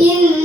tiene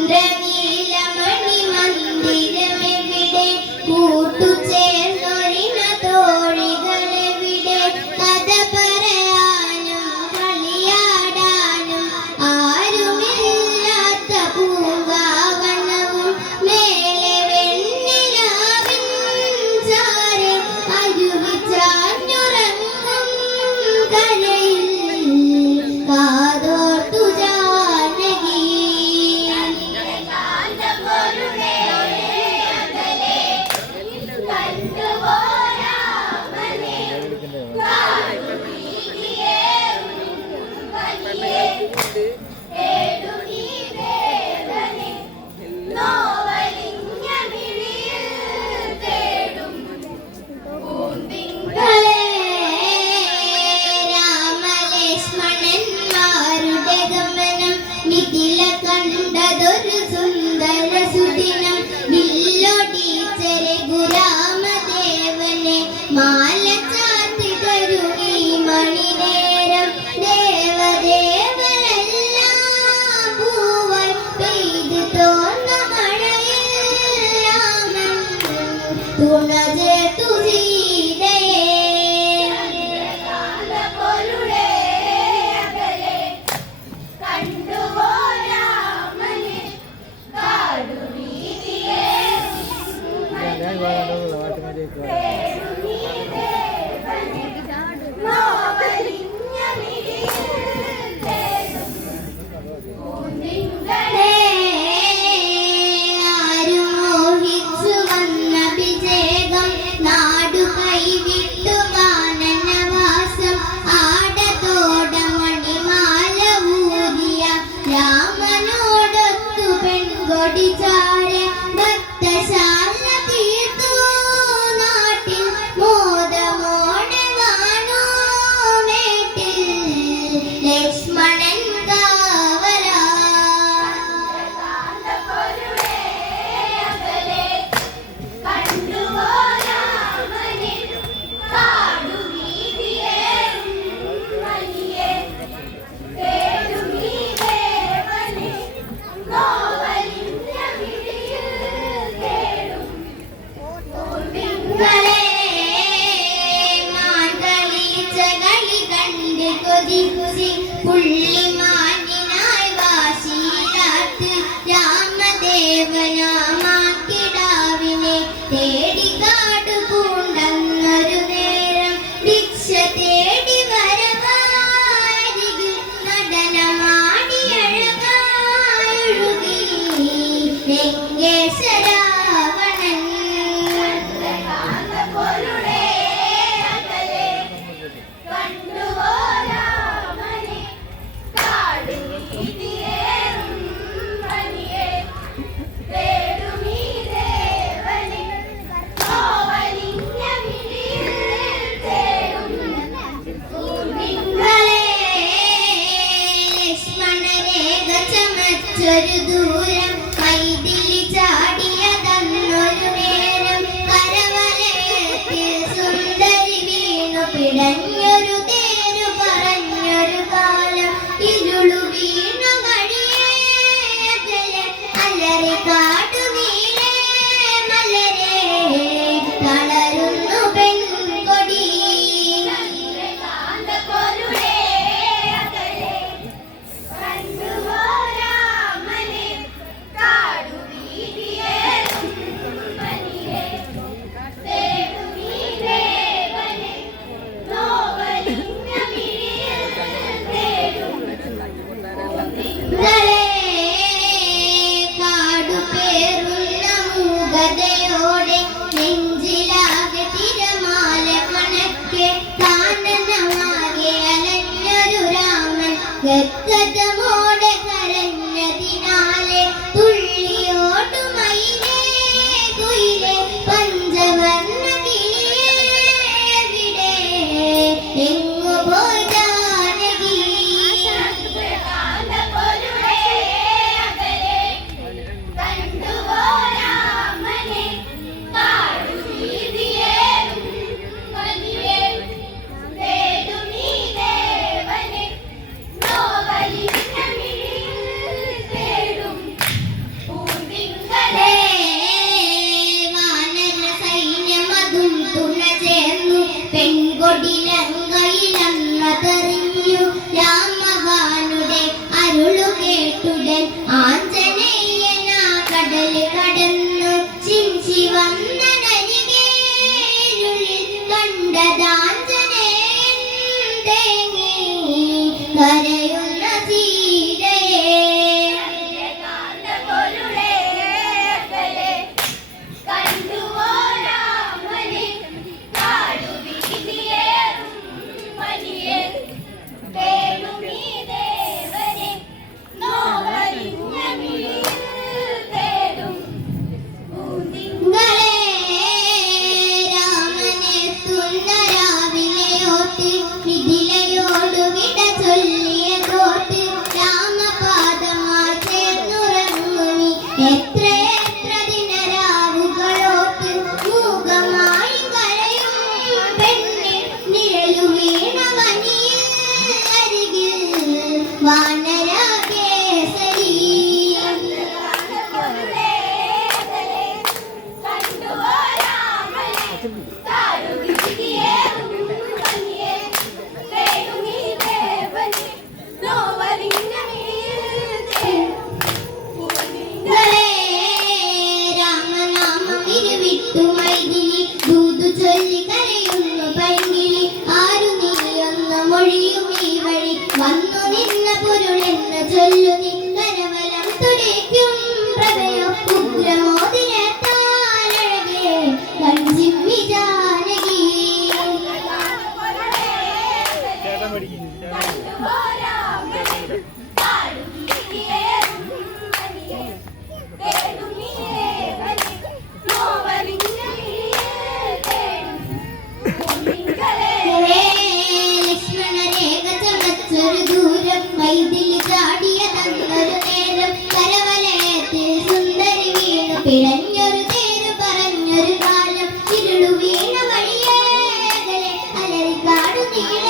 Happy